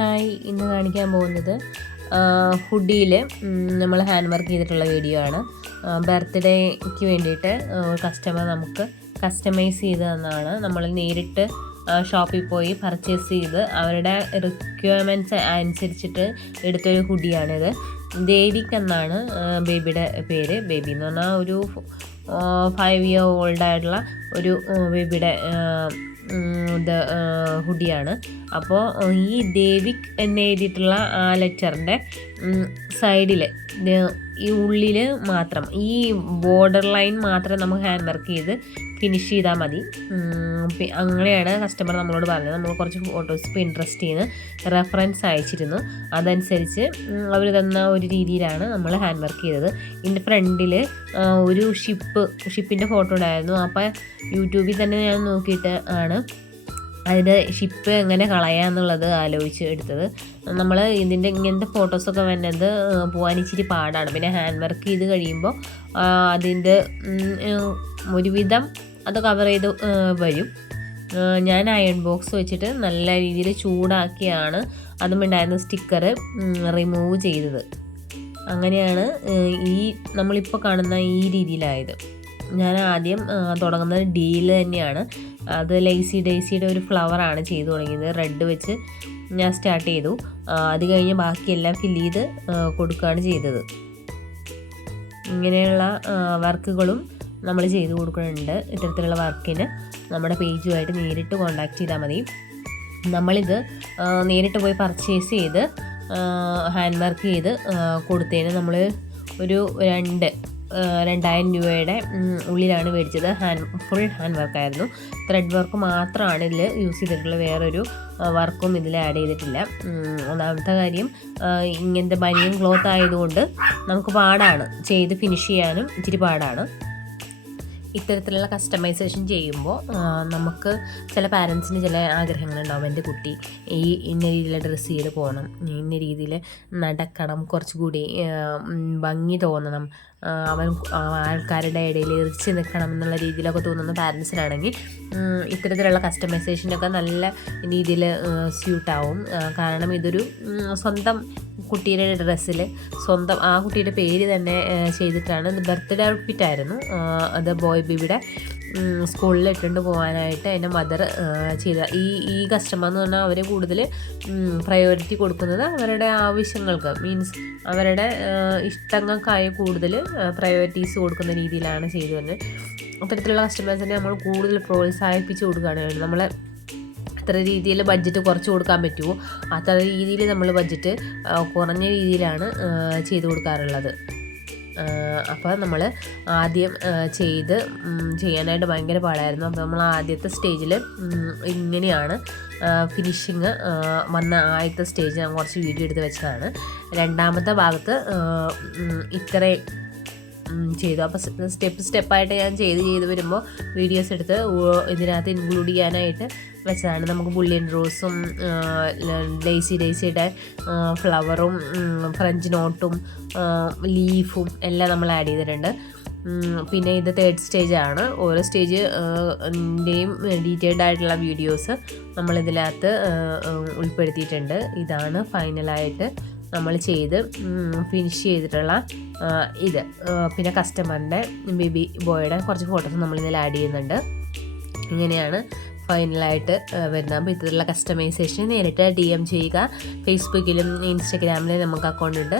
Hi, ഇന്ന് കാണിക്കാൻ പോകുന്നത് ഹുഡിയിൽ നമ്മൾ ഹാൻഡ് വർക്ക് ചെയ്തിട്ടുള്ള വീഡിയോ ആണ്. ബർത്ത്ഡേക്ക് വേണ്ടിയിട്ട് കസ്റ്റമർ നമുക്ക് കസ്റ്റമൈസ് ചെയ്ത് തന്നതാണ്. നമ്മൾ നേരിട്ട് ഷോപ്പിൽ പോയി പർച്ചേസ് ചെയ്ത് അവരുടെ റിക്വയർമെൻറ്റ്സ് അനുസരിച്ചിട്ട് എടുത്തൊരു ഹുഡിയാണിത്. ദേവിക് എന്നാണ് ബേബിയുടെ പേര്. ബേബി എന്ന് പറഞ്ഞാൽ ഒരു 5 year old ആയിട്ടുള്ള ഒരു ബേബിയുടെ ഹുഡിയാണ്. അപ്പോൾ ഈ ദേവിക് എന്ന് എഴുതിയിട്ടുള്ള ആ ലെറ്ററിൻ്റെ സൈഡിൽ ഈ ഉള്ളിൽ മാത്രം ഈ ബോർഡർ ലൈൻ മാത്രം നമുക്ക് ഹാൻഡ് വർക്ക് ചെയ്ത് ഫിനിഷ് ചെയ്താൽ മതി. അങ്ങനെയാണ് കസ്റ്റമർ നമ്മളോട് പറഞ്ഞത്. നമ്മൾ കുറച്ച് ഫോട്ടോസ് പിൻട്രസ്റ്റ് ചെയ്ത് റെഫറൻസ് അയച്ചിരുന്നു. അതനുസരിച്ച് അവർ തന്ന ഒരു രീതിയിലാണ് നമ്മൾ ഹാൻഡ് വർക്ക് ചെയ്തത്. ഇതിൻ്റെ ഫ്രണ്ടിൽ ഒരു ഷിപ്പിൻ്റെ ഫോട്ടോ ഉണ്ടായിരുന്നു. അപ്പോൾ യൂട്യൂബിൽ തന്നെ ഞാൻ നോക്കിയിട്ട് ആണ് അതിൻ്റെ ഷിപ്പ് എങ്ങനെ കളയാന്നുള്ളത് ആലോചിച്ച് എടുത്തത്. നമ്മൾ ഇങ്ങനത്തെ ഫോട്ടോസൊക്കെ വരുന്നത് പോകാൻ ഇച്ചിരി പാടാണ്. പിന്നെ ഹാൻഡ് വർക്ക് ചെയ്ത് കഴിയുമ്പോൾ അതിൻ്റെ ഒരുവിധം അത് കവർ ചെയ്ത് വരും. ഞാൻ അയൺ ബോക്സ് വെച്ചിട്ട് നല്ല രീതിയിൽ ചൂടാക്കിയാണ് അതുമുണ്ടായിരുന്ന സ്റ്റിക്കർ റിമൂവ് ചെയ്തത്. അങ്ങനെയാണ് നമ്മളിപ്പോൾ കാണുന്ന ഈ രീതിയിലായത്. ഞാൻ ആദ്യം തുടങ്ങുന്നത് ഡീൽ തന്നെയാണ്. അത് ലേസി ഡേസിയുടെ ഒരു ഫ്ലവറാണ് ചെയ്തു തുടങ്ങിയത്. റെഡ് വെച്ച് ഞാൻ സ്റ്റാർട്ട് ചെയ്തു. അത് കഴിഞ്ഞ് ബാക്കിയെല്ലാം ഫില്ല് ചെയ്ത് കൊടുക്കുകയാണ് ചെയ്തത്. ഇങ്ങനെയുള്ള വർക്കുകളും നമ്മൾ ചെയ്ത് കൊടുക്കുന്നുണ്ട്. ഇത്തരത്തിലുള്ള വർക്കിന് നമ്മുടെ പേജുമായിട്ട് നേരിട്ട് കോൺടാക്റ്റ് ചെയ്താൽ മതി. നമ്മളിത് നേരിട്ട് പോയി പർച്ചേസ് ചെയ്ത് ഹാൻഡ് വർക്ക് ചെയ്ത് കൊടുത്തതിന് നമ്മൾ ഒരു 2000 രൂപയുടെ ഉള്ളിലാണ് മേടിച്ചത്. ഫുൾ ഹാൻഡ് വർക്കായിരുന്നു. ത്രെഡ് വർക്ക് മാത്രമാണ് ഇതിൽ യൂസ് ചെയ്തിട്ടുള്ള. വേറൊരു വർക്കും ഇതിൽ ആഡ് ചെയ്തിട്ടില്ല. ഒന്നാമത്തെ കാര്യം, ഇങ്ങനത്തെ ബനിയൻ ക്ലോത്ത് ആയതുകൊണ്ട് നമുക്ക് പാടാണ്, ചെയ്ത് ഫിനിഷ് ചെയ്യാനും ഇച്ചിരി പാടാണ്. ഇത്തരത്തിലുള്ള കസ്റ്റമൈസേഷൻ ചെയ്യുമ്പോൾ നമുക്ക് ചില പാരൻസിന് ചില ആഗ്രഹങ്ങളുണ്ടാവും. എൻ്റെ കുട്ടി ഇന്ന രീതിയിൽ ഡ്രസ്സ് ചെയ്ത് പോകണം, ഇന്ന രീതിയിൽ നടക്കണം, കുറച്ചുകൂടി ഭംഗി തോന്നണം, അവൻ ആൾക്കാരുടെ ഇടയിൽ എറിച്ച് നിൽക്കണം എന്നുള്ള രീതിയിലൊക്കെ തോന്നുന്ന പാരൻസിനാണെങ്കിൽ ഇത്തരത്തിലുള്ള കസ്റ്റമൈസേഷനൊക്കെ നല്ല രീതിയിൽ സ്യൂട്ടാവും. കാരണം ഇതൊരു സ്വന്തം കുട്ടിയുടെ ഡ്രസ്സിൽ സ്വന്തം ആ കുട്ടിയുടെ പേര് തന്നെ ചെയ്തിട്ടാണ്. ഇത് ബർത്ത്ഡേ ഔട്ട്ഫിറ്റായിരുന്നു. അത് ബോയ് ബേബിയുടെ സ്കൂളിൽ ഇട്ടുകൊണ്ട് പോകാനായിട്ട് എൻ്റെ മദർ ചെയ്ത ഈ കസ്റ്റമർ എന്ന് പറഞ്ഞാൽ അവർ കൂടുതൽ പ്രയോറിറ്റി കൊടുക്കുന്നത് അവരുടെ ആവശ്യങ്ങൾക്ക്, മീൻസ് അവരുടെ ഇഷ്ടങ്ങൾക്കായി കൂടുതൽ പ്രയോറിറ്റീസ് കൊടുക്കുന്ന രീതിയിലാണ് ചെയ്തു തന്നെ. അത്തരത്തിലുള്ള കസ്റ്റമേഴ്സിനെ നമ്മൾ കൂടുതൽ പ്രോത്സാഹിപ്പിച്ച് കൊടുക്കുകയാണ്. നമ്മളെ അത്ര രീതിയിൽ ബഡ്ജറ്റ് കുറച്ച് കൊടുക്കാൻ പറ്റുമോ അത്ര രീതിയിൽ നമ്മൾ ബഡ്ജറ്റ് കുറഞ്ഞ രീതിയിലാണ് ചെയ്ത് കൊടുക്കാറുള്ളത്. അപ്പോൾ നമ്മൾ ആദ്യം ചെയ്യാനായിട്ട് ഭയങ്കര പാടായിരുന്നു. അപ്പോൾ നമ്മൾ ആദ്യത്തെ സ്റ്റേജിൽ ഇങ്ങനെയാണ് ഫിനിഷിങ് വന്ന ആദ്യത്തെ സ്റ്റേജ് ഞാൻ കുറച്ച് വീഡിയോ എടുത്ത് വെച്ചതാണ്. രണ്ടാമത്തെ ഭാഗത്ത് ഇത്രയും ചെയ്തു. അപ്പോൾ സ്റ്റെപ്പായിട്ട് ഞാൻ ചെയ്ത് വരുമ്പോൾ വീഡിയോസ് എടുത്ത് ഇതിനകത്ത് ഇൻക്ലൂഡ് ചെയ്യാനായിട്ട് വെച്ചതാണ്. നമുക്ക് ബുള്ളിയൻ റോസും ഡേസിയുടെ ഫ്ലവറും ഫ്രഞ്ച് നോട്ടും ലീഫും എല്ലാം നമ്മൾ ആഡ് ചെയ്തിട്ടുണ്ട്. പിന്നെ ഇത് 3rd സ്റ്റേജാണ്. ഓരോ സ്റ്റേജിൻ്റെയും ഡീറ്റെയിൽഡ് ആയിട്ടുള്ള വീഡിയോസ് നമ്മളിതിനകത്ത് ഉൾപ്പെടുത്തിയിട്ടുണ്ട്. ഇതാണ് ഫൈനലായിട്ട് നമ്മൾ ചെയ്ത് ഫിനിഷ് ചെയ്തിട്ടുള്ള ഇത്. പിന്നെ കസ്റ്റമറിൻ്റെ ബേബി ബോയുടെ കുറച്ച് ഫോട്ടോസ് നമ്മളിതിൽ ആഡ് ചെയ്യുന്നുണ്ട്. ഇങ്ങനെയാണ് ഫൈനലായിട്ട് വരുന്നത്. അപ്പോൾ ഇത്തരത്തിലുള്ള കസ്റ്റമൈസേഷൻ നേരിട്ട് DM ചെയ്യുക. ഫേസ്ബുക്കിലും ഇൻസ്റ്റഗ്രാമിലും നമുക്ക് അക്കൗണ്ട് ഉണ്ട്.